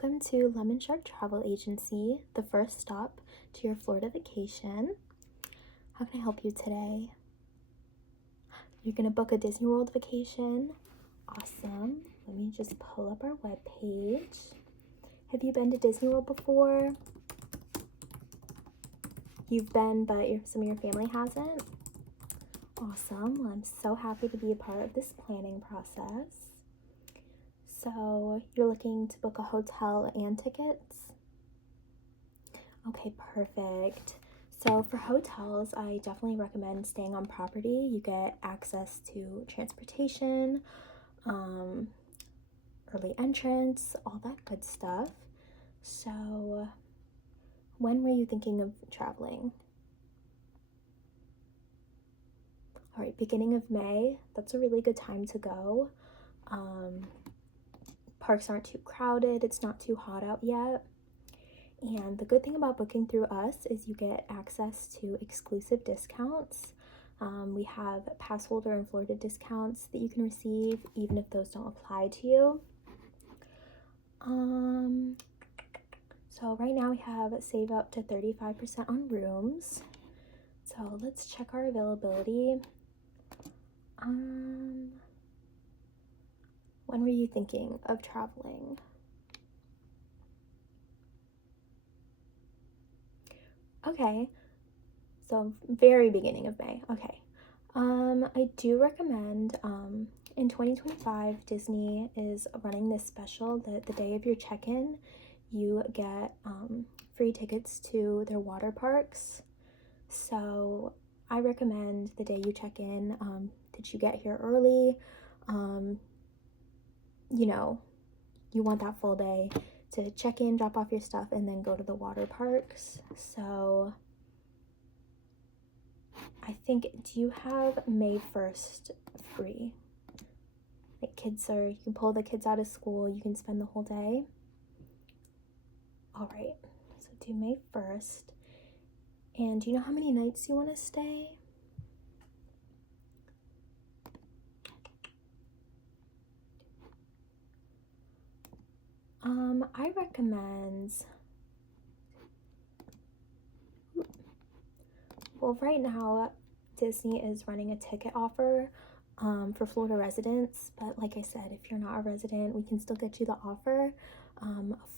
Welcome to Lemon Shark Travel Agency, the first stop to your Florida vacation. How can I help you today? You're gonna book a Disney World vacation? Awesome. Let me just pull up our webpage. Have you been to Disney World before? You've been, but some of your family hasn't? Awesome. Well, I'm so happy to be a part of this planning process. So you're looking to book a hotel and tickets? Okay, perfect. So for hotels, I definitely recommend staying on property. You get access to transportation, early entrance, all that good stuff. So when were you thinking of traveling? All right, beginning of May. That's a really good time to go. Parks aren't too crowded. It's not too hot out yet. And the good thing about booking through us is you get access to exclusive discounts. We have pass holder and Florida discounts that you can receive even if those don't apply to you. So right now we have save up to 35% on rooms. So let's check our availability. When were you thinking of traveling? Okay, so very beginning of May. Okay. I do recommend, in 2025, Disney is running this special that the day of your check-in, you get free tickets to their water parks. So I recommend the day you check in, that you get here early. You know, you want that full day to check in, drop off your stuff, and then go to the water parks. So I think, do you have May 1st free? Like you can pull the kids out of school, you can spend the whole day. All right, so do May 1st. And do you know how many nights you want to stay? I recommend, well, right now Disney is running a ticket offer for Florida residents, but like I said, if you're not a resident, we can still get you the offer.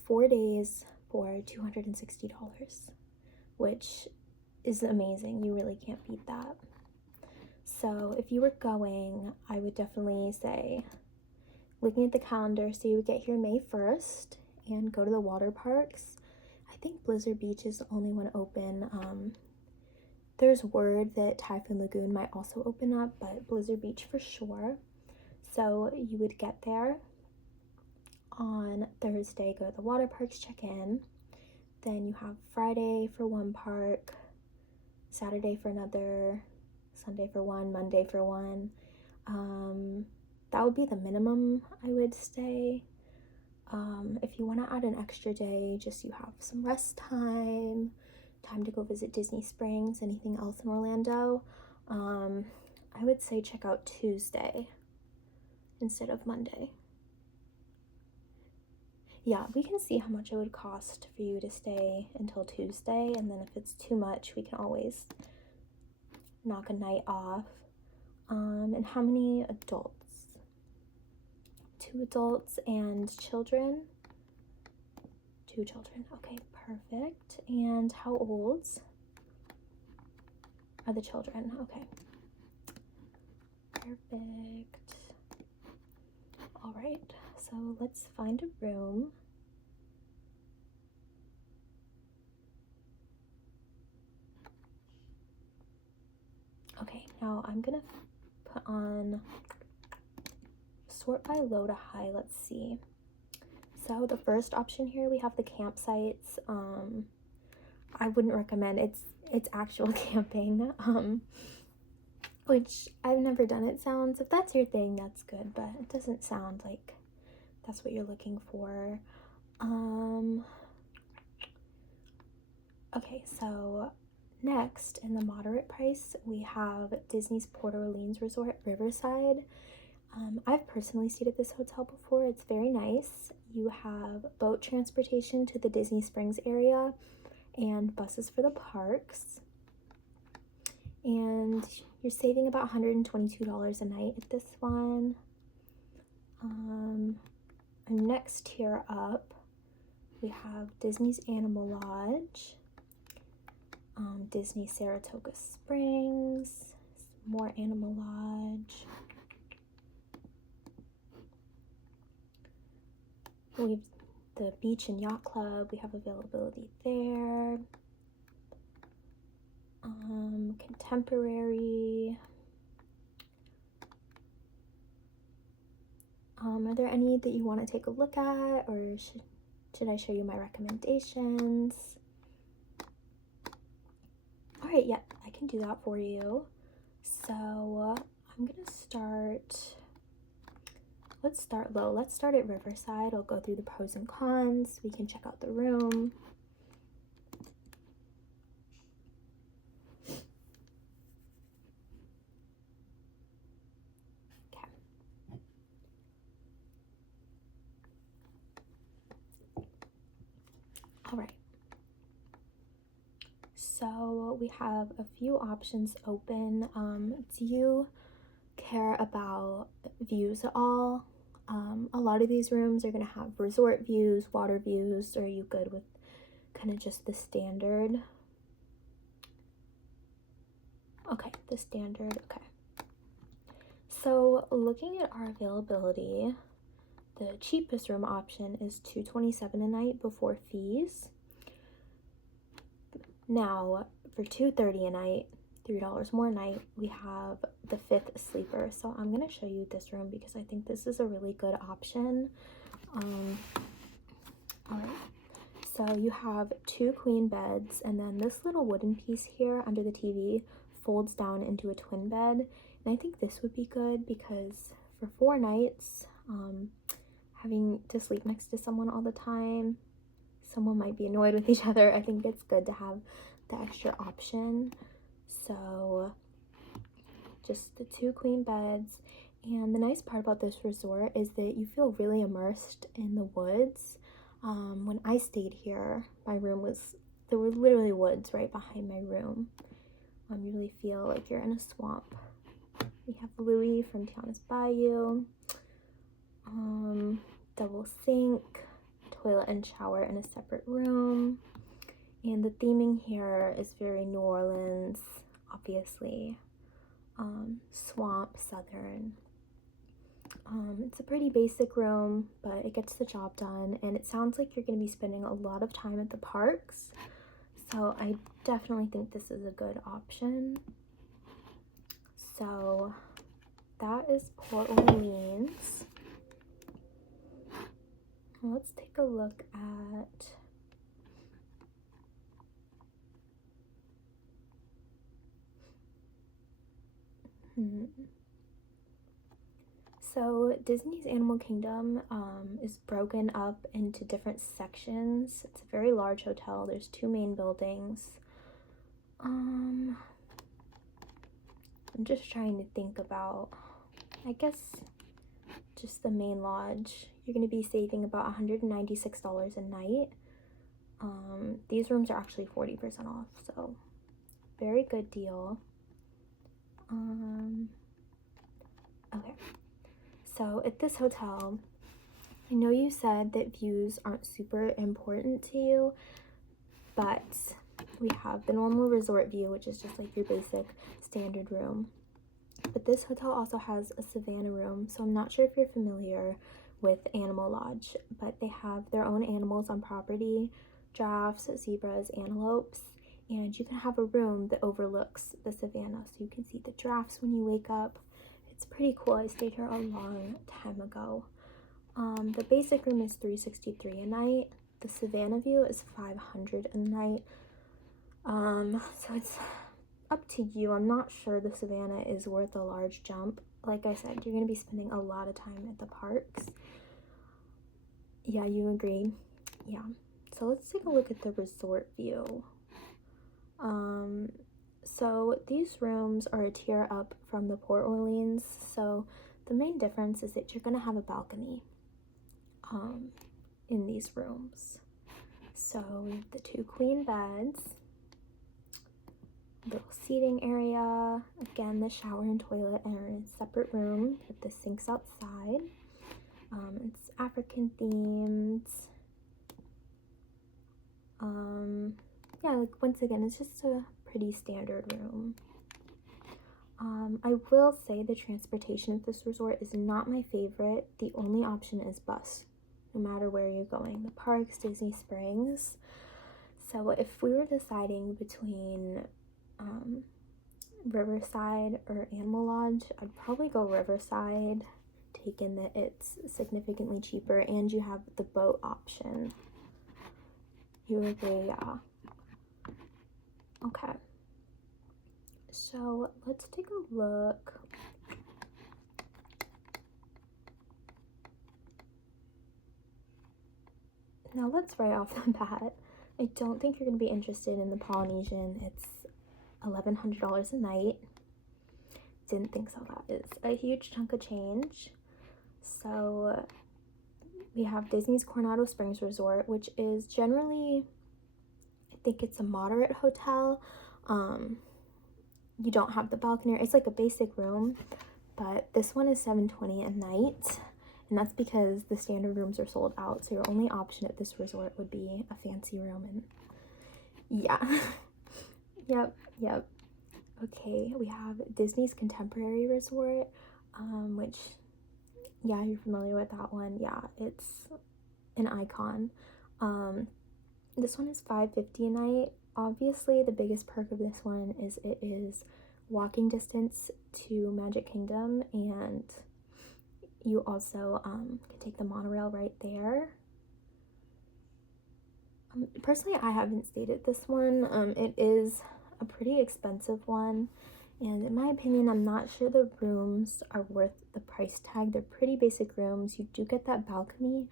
4 days for $260, which is amazing. You really can't beat that. So if you were going, I would definitely say, looking at the calendar, so you would get here May 1st and go to the water parks. I think Blizzard Beach is the only one open. There's word that Typhoon Lagoon might also open up, but Blizzard Beach for sure. So you would get there on Thursday, go to the water parks, check in. Then you have Friday for one park, Saturday for another, Sunday for one, Monday for one. That would be the minimum I would stay. If you want to add an extra day, just you have some rest time to go visit Disney Springs, anything else in Orlando, I would say check out Tuesday instead of Monday. Yeah, we can see how much it would cost for you to stay until Tuesday, and then if it's too much, we can always knock a night off. And how many adults? 2 adults and children? 2 children. Okay, perfect. And how old are the children? Okay. Perfect. All right, so let's find a room. Okay, now I'm gonna put on sort by low to high. Let's see. So the first option here, we have the campsites. I wouldn't recommend it's actual camping, which I've never done. It sounds, if that's your thing, that's good, but it doesn't sound like that's what you're looking for. Okay, so next in the moderate price, we have Disney's Port Orleans Resort Riverside. I've personally stayed at this hotel before. It's very nice. You have boat transportation to the Disney Springs area and buses for the parks. And you're saving about $122 a night at this one. Next tier up, we have Disney's Animal Lodge, Disney Saratoga Springs, more Animal Lodge. We have the Beach and Yacht Club. We have availability there. Contemporary. Are there any that you want to take a look at, or should I show you my recommendations? All right, yeah, I can do that for you. So I'm gonna start. Let's start low. Let's start at Riverside. I'll go through the pros and cons. We can check out the room. Okay. All right. So we have a few options open. Do you care about views at all? A lot of these rooms are going to have resort views, water views, or are you good with kind of just the standard? Okay, the standard, okay. So looking at our availability, the cheapest room option is $227 a night before fees. Now for $230 a night, $3 more a night, we have the 5th sleeper. So I'm going to show you this room because I think this is a really good option. All right, so you have 2 queen beds, and then this little wooden piece here under the TV folds down into a twin bed. And I think this would be good because for 4 nights, having to sleep next to someone all the time, someone might be annoyed with each other. I think it's good to have the extra option. So just the 2 queen beds. And the nice part about this resort is that you feel really immersed in the woods. When I stayed here, my room there were literally woods right behind my room. You really feel like you're in a swamp. We have Louis from Tiana's Bayou. Double sink, toilet and shower in a separate room. And the theming here is very New Orleans, obviously. Swamp, southern. It's a pretty basic room, but it gets the job done, and it sounds like you're going to be spending a lot of time at the parks, so I definitely think this is a good option. So that is Port Orleans. Let's take a look at So Disney's Animal Kingdom is broken up into different sections. It's a very large hotel. There's 2 main buildings. I'm just trying to think about, I guess, just the main lodge. You're going to be saving about $196 a night. These rooms are actually 40% off, so very good deal. Okay. So at this hotel, I know you said that views aren't super important to you, but we have the normal resort view, which is just like your basic standard room. But this hotel also has a savannah room, so I'm not sure if you're familiar with Animal Lodge, but they have their own animals on property, giraffes, zebras, antelopes, and you can have a room that overlooks the savannah, so you can see the giraffes when you wake up. It's pretty cool. I stayed here a long time ago. The basic room is $363 a night. The Savannah view is $500 a night. So it's up to you. I'm not sure the Savannah is worth a large jump. Like I said, you're going to be spending a lot of time at the parks. Yeah, you agree? Yeah. So let's take a look at the resort view. So these rooms are a tier up from the Port Orleans. So the main difference is that you're going to have a balcony in these rooms. So we have the 2 queen beds, little seating area, again the shower and toilet are in a separate room with the sinks outside. It's African themed. Yeah, like once again, it's just a pretty standard room. I will say the transportation at this resort is not my favorite. The only option is bus, no matter where you're going. The parks, Disney Springs. So if we were deciding between Riverside or Animal Lodge, I'd probably go Riverside, taking that it's significantly cheaper and you have the boat option. You agree? Yeah. Okay. So let's take a look. Now let's right off the bat. I don't think you're going to be interested in the Polynesian. It's $1,100 a night. Didn't think so. That is a huge chunk of change. So we have Disney's Coronado Springs Resort, which is generally, I think it's a moderate hotel. You don't have the balcony. It's like a basic room, but this one is $720 a night, and that's because the standard rooms are sold out. So your only option at this resort would be a fancy room, and yeah. Yep. Okay, we have Disney's Contemporary Resort, which, yeah, you're familiar with that one. Yeah, it's an icon. This one is $550 a night. Obviously, the biggest perk of this one is it is walking distance to Magic Kingdom, and you also can take the monorail right there. Personally, I haven't stayed at this one. It is a pretty expensive one, and in my opinion, I'm not sure the rooms are worth the price tag. They're pretty basic rooms. You do get that balcony,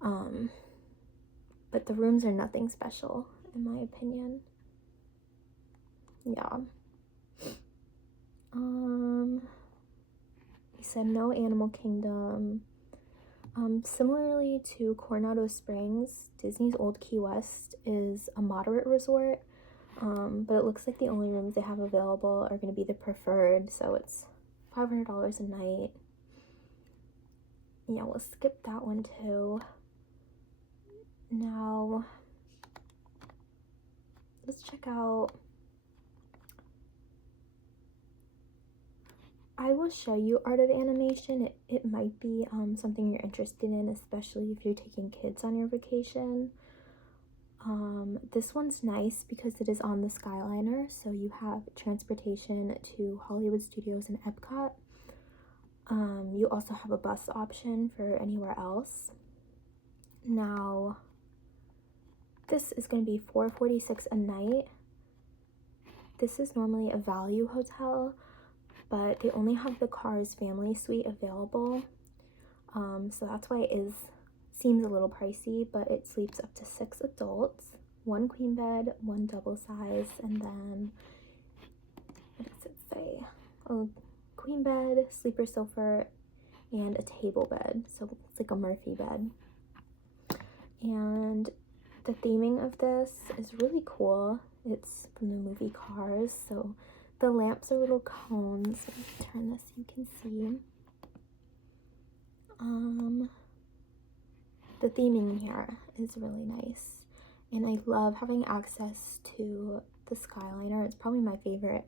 but the rooms are nothing special, in my opinion. Yeah. We said no Animal Kingdom. Similarly to Coronado Springs, Disney's Old Key West is a moderate resort, but it looks like the only rooms they have available are going to be the preferred, so it's $500 a night. Yeah, we'll skip that one too. Now, let's check out. I will show you Art of Animation. It might be something you're interested in, especially if you're taking kids on your vacation. This one's nice because it is on the Skyliner, so you have transportation to Hollywood Studios and Epcot. You also have a bus option for anywhere else. Now, this is going to be $446 a night. This is normally a value hotel, but they only have the Cars Family Suite available, so that's why it seems a little pricey, but it sleeps up to 6 adults, 1 queen bed, 1 double size, and then, what does it say? A queen bed, sleeper sofa, and a table bed, so it's like a Murphy bed. And the theming of this is really cool. It's from the movie Cars, so the lamps are little cones. Let me turn this so you can see. The theming here is really nice, and I love having access to the Skyliner. It's probably my favorite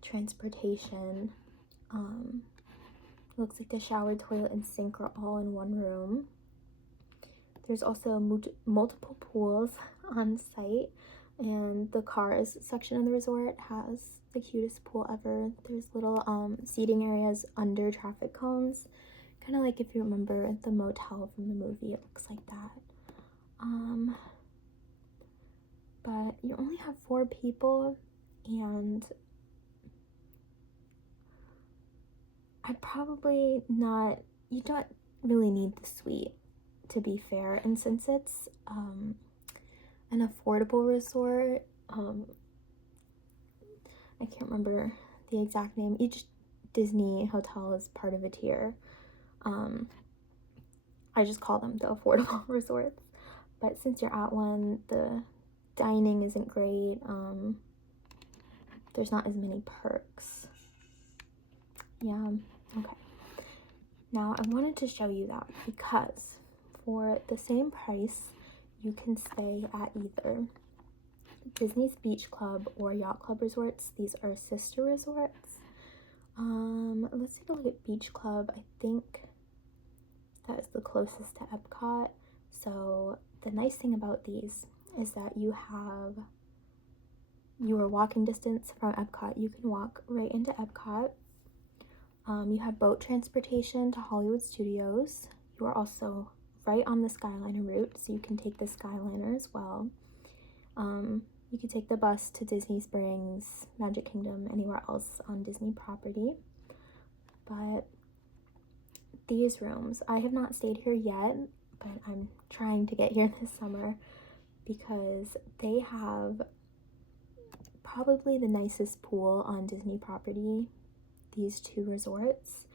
transportation. Looks like the shower, toilet, and sink are all in one room. There's also multiple pools on site, and the Cars section of the resort has the cutest pool ever. There's little seating areas under traffic cones, kind of like if you remember the motel from the movie. It looks like that. But you only have 4 people, and I'd probably not, you don't really need the suite, to be fair. And since it's an affordable resort, I can't remember the exact name. Disney hotel is part of a tier. I just call them the affordable resorts. But since you're at one, the dining isn't great. There's not as many perks. Yeah, okay. Now I wanted to show you that because for the same price, you can stay at either Disney's Beach Club or Yacht Club resorts. These are sister resorts. Let's take a look at Beach Club. I think that is the closest to Epcot. So the nice thing about these is that you are walking distance from Epcot. You can walk right into Epcot. You have boat transportation to Hollywood Studios. You are also right on the Skyliner route, so you can take the Skyliner as well. You can take the bus to Disney Springs, Magic Kingdom, anywhere else on Disney property. But these rooms, I have not stayed here yet, but I'm trying to get here this summer because they have probably the nicest pool on Disney property, these two resorts,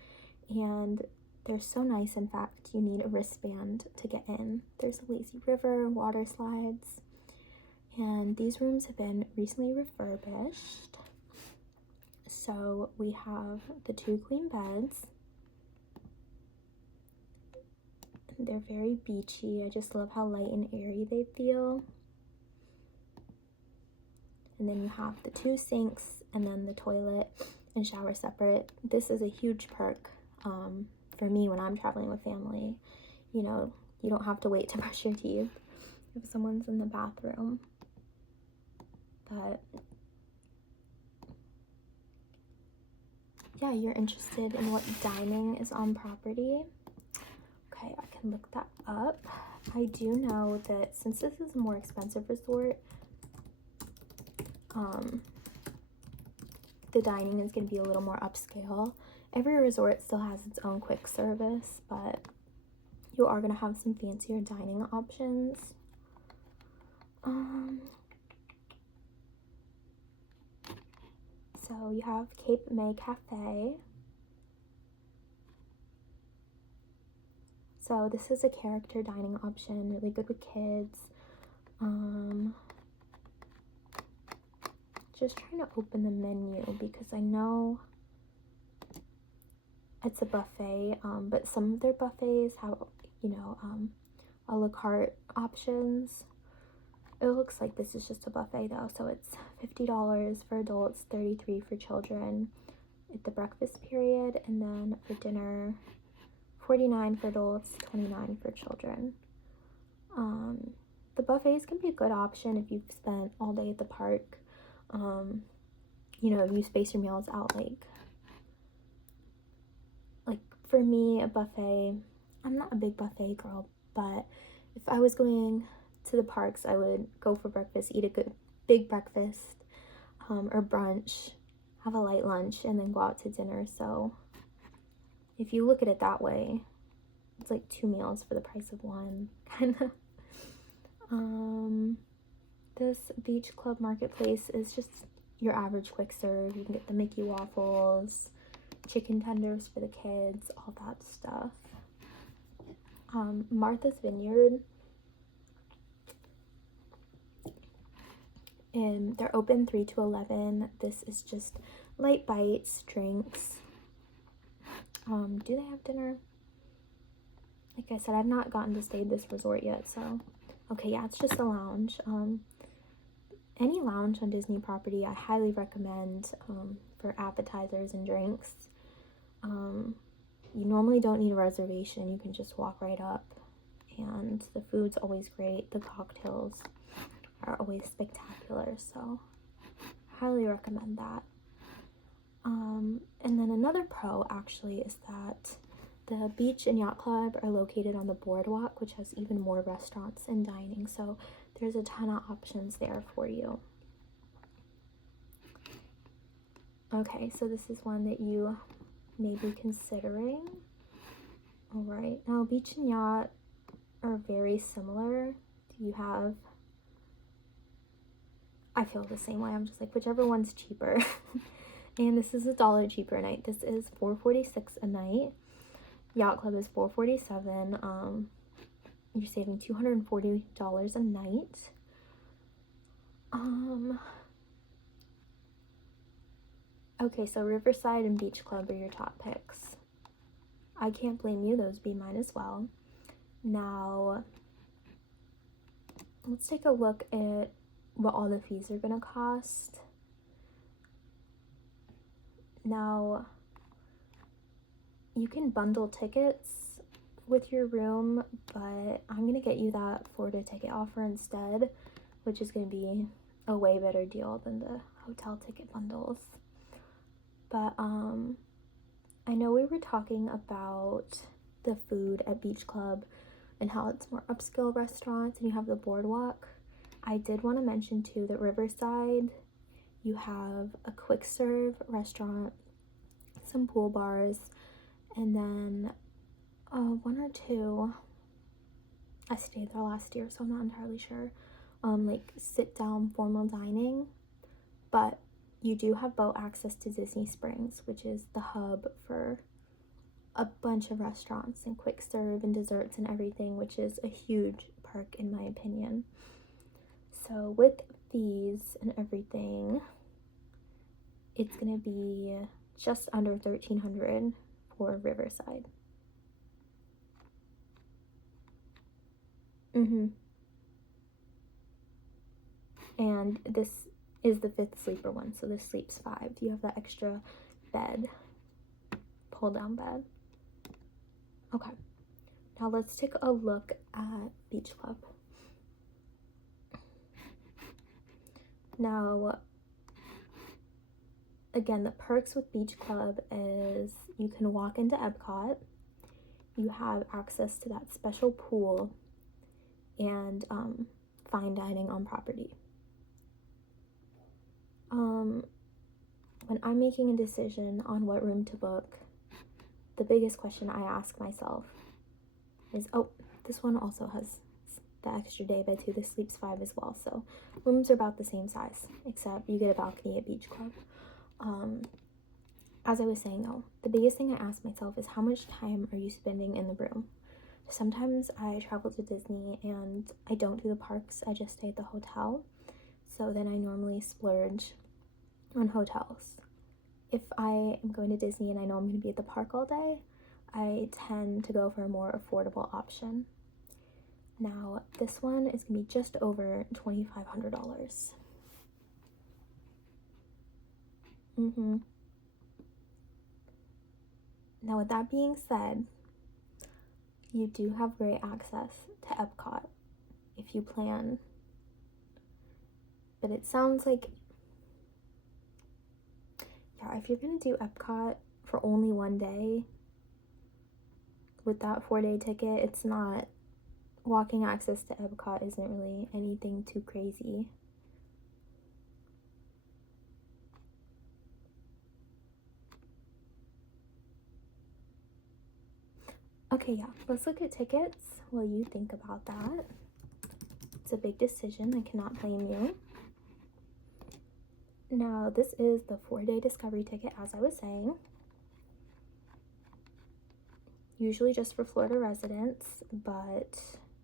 and they're so nice. In fact, you need a wristband to get in. There's a lazy river, water slides, and these rooms have been recently refurbished. So we have the 2 queen beds. They're very beachy. I just love how light and airy they feel. And then you have the 2 sinks and then the toilet and shower separate. This is a huge perk for me when I'm traveling with family. You know, you don't have to wait to brush your teeth if someone's in the bathroom. But yeah, you're interested in what dining is on property. Okay, I can look that up. I do know that since this is a more expensive resort, the dining is going to be a little more upscale. Every resort still has its own quick service, but you are going to have some fancier dining options. So you have Cape May Cafe. So this is a character dining option, really good with kids. Just trying to open the menu because I know it's a buffet, but some of their buffets have, you know, a la carte options. It looks like this is just a buffet though, so it's $50 for adults, $33 for children at the breakfast period, and then for dinner, $49 for adults, $29 for children. The buffets can be a good option if you've spent all day at the park. You know, you space your meals out. Like for me, a buffet, I'm not a big buffet girl, but if I was going to the parks, I would go for breakfast, eat a good big breakfast, or brunch, have a light lunch, and then go out to dinner. So if you look at it that way, it's like 2 meals for the price of one, kind of. This Beach Club Marketplace is just your average quick serve. You can get the Mickey waffles, chicken tenders for the kids, all that stuff. Martha's Vineyard, and they're open 3 to 11. This is just light bites, drinks. Do they have dinner? Like I said, I've not gotten to stay at this resort yet, so okay, yeah, it's just a lounge. Any lounge on Disney property I highly recommend for appetizers and drinks. You normally don't need a reservation. You can just walk right up, and the food's always great. The cocktails are always spectacular, so highly recommend that. And then another pro actually is that the beach and yacht club are located on the boardwalk, which has even more restaurants and dining, so there's a ton of options there for you. Okay, so this is one that you may be considering. All right, now beach and yacht are very similar. You have, I feel the same way. I'm just like, whichever one's cheaper. And this is $1 cheaper a night. This is $4.46 a night. Yacht Club is $4.47. You're saving $240 a night. Okay, so Riverside and Beach Club are your top picks. I can't blame you, those would be mine as well. Now, let's take a look at what all the fees are gonna cost. Now, you can bundle tickets with your room, but I'm gonna get you that Florida ticket offer instead, which is gonna be a way better deal than the hotel ticket bundles. But I know we were talking about the food at Beach Club and how it's more upscale restaurants and you have the boardwalk. I did want to mention too that Riverside, you have a quick serve restaurant, some pool bars, and then one or two, I stayed there last year so I'm not entirely sure, like sit down formal dining, but you do have boat access to Disney Springs, which is the hub for a bunch of restaurants and quick serve and desserts and everything, which is a huge perk in my opinion. So with fees and everything, it's gonna be just under $1,300 for Riverside. And this is the 5th sleeper one, so this sleeps 5. You have that extra bed, pull down bed. Okay, now let's take a look at Beach Club. Now, again, the perks with Beach Club is you can walk into Epcot, you have access to that special pool, and fine dining on property. When I'm making a decision on what room to book, the biggest question I ask myself is, oh, this one also has the extra day bed too. This sleeps 5 as well, so rooms are about the same size, except you get a balcony at Beach Club. As I was saying though, the biggest thing I ask myself is how much time are you spending in the room? Sometimes I travel to Disney and I don't do the parks, I just stay at the hotel. So then I normally splurge on hotels. If I am going to Disney and I know I'm going to be at the park all day, I tend to go for a more affordable option. Now, this one is going to be just over $2,500. Now, with that being said, you do have great access to Epcot if you plan. But it sounds like, yeah, if you're going to do Epcot for only one day, with that 4-day ticket, it's not, walking access to Epcot isn't really anything too crazy. Okay, yeah, let's look at tickets while you think about that. It's a big decision, I cannot blame you. Now, this is the 4-day Discovery ticket, as I was saying. Usually just for Florida residents, but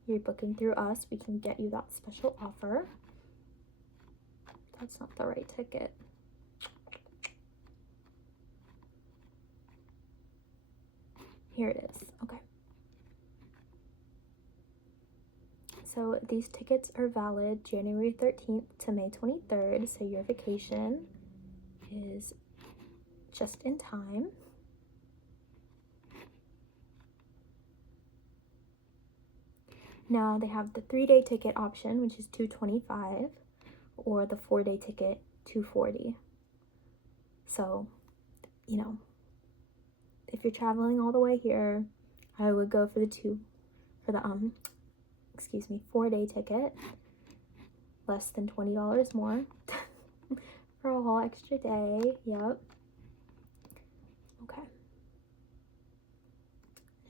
you're booking through us, we can get you that special offer. That's not the right ticket. Here it is. Okay. So these tickets are valid January 13th to May 23rd, so your vacation is just in time. Now they have the 3-day ticket option, which is $225, or the 4-day ticket, $240. So, you know, if you're traveling all the way here, I would go for the 4-day ticket, less than $20 more for a whole extra day. Yep. Okay.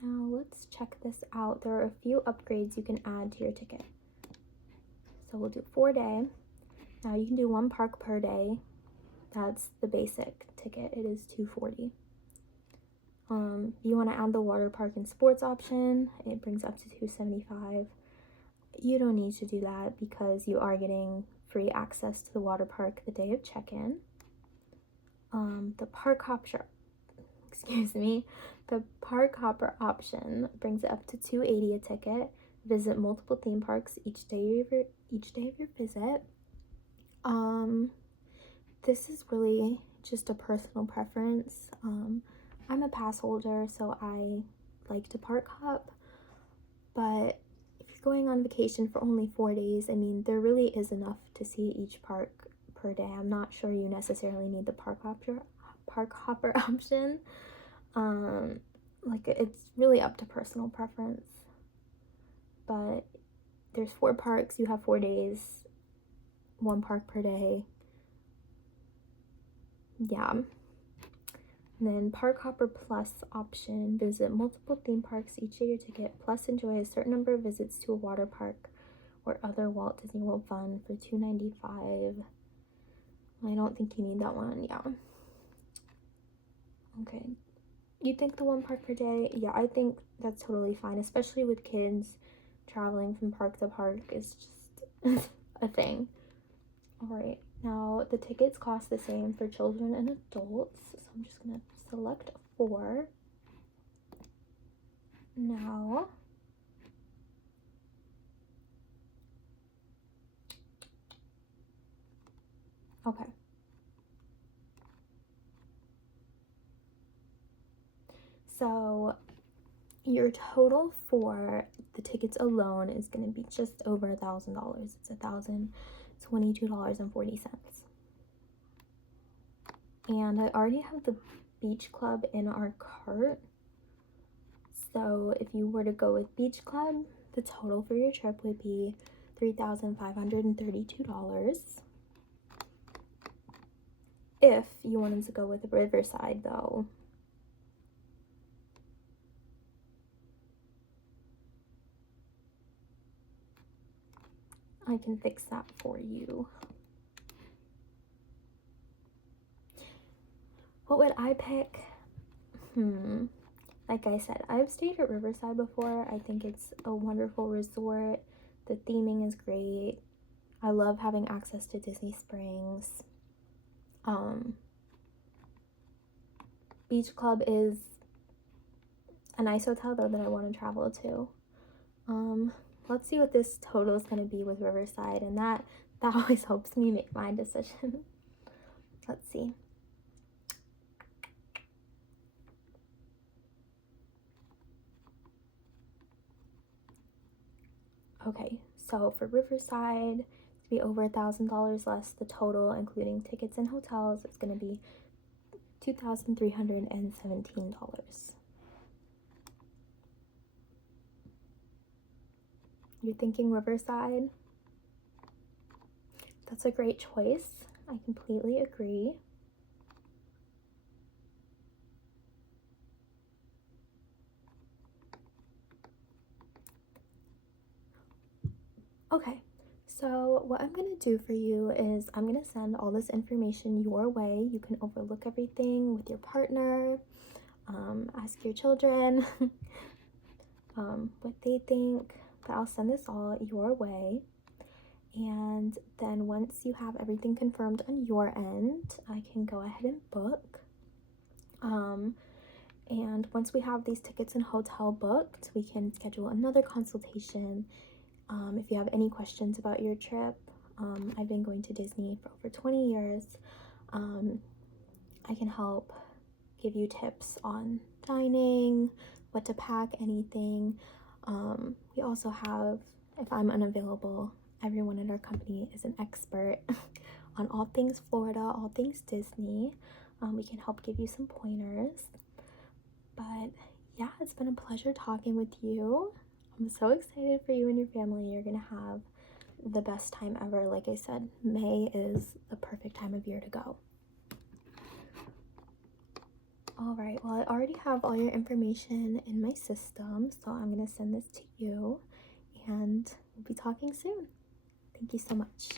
Now let's check this out. There are a few upgrades you can add to your ticket. So we'll do 4-day. Now you can do 1 park per day. That's the basic ticket, it is $240. You want to add the water park and sports option, it brings up to $275. You don't need to do that because you are getting free access to the water park the day of check-in. The park hopper, the park hopper option brings it up to $280 a ticket. Visit multiple theme parks each day of your visit. This is really just a personal preference. I'm a pass holder, so I like to park hop, but if you're going on vacation for only 4 days, I mean, there really is enough to see each park per day. I'm not sure you necessarily need the park hopper option. Like, it's really up to personal preference, but there's 4 parks, you have 4 days, 1 park per day. Yeah. And then Park Hopper Plus option, visit multiple theme parks each day your ticket, plus enjoy a certain number of visits to a water park or other Walt Disney World fun for $295. I don't think you need that one. Yeah. Okay. You think the 1 park per day? Yeah, I think that's totally fine, especially with kids. Traveling from park to park is just a thing. All right. Now, the tickets cost the same for children and adults, so I'm just going to select 4. Now, okay. So, your total for the tickets alone is going to be just over $1,000. It's $1,022.40. And I already have the Beach Club in our cart. So if you were to go with Beach Club, the total for your trip would be $3,532. If you wanted to go with Riverside, though, I can fix that for you. What would I pick? Like I said, I've stayed at Riverside before. I think it's a wonderful resort. The theming is great. I love having access to Disney Springs. Beach Club is a nice hotel, though, that I want to travel to. Let's see what this total is going to be with Riverside, and that always helps me make my decision. Let's see. Okay, so for Riverside, to be over $1,000 less, the total, including tickets and hotels, it's going to be $2,317. You're thinking Riverside? That's a great choice. I completely agree. Okay, so what I'm going to do for you is I'm going to send all this information your way. You can overlook everything with your partner, ask your children what they think, but I'll send this all your way. And then once you have everything confirmed on your end, I can go ahead and book. And once we have these tickets and hotel booked, we can schedule another consultation. If you have any questions about your trip, I've been going to Disney for over 20 years. I can help give you tips on dining, what to pack, anything. We also have, if I'm unavailable, everyone in our company is an expert on all things Florida, all things Disney. We can help give you some pointers. But yeah, it's been a pleasure talking with you. I'm so excited for you and your family. You're gonna have the best time ever. Like I said, May is the perfect time of year to go. All right, well, I already have all your information in my system, so I'm gonna send this to you, and we'll be talking soon. Thank you so much.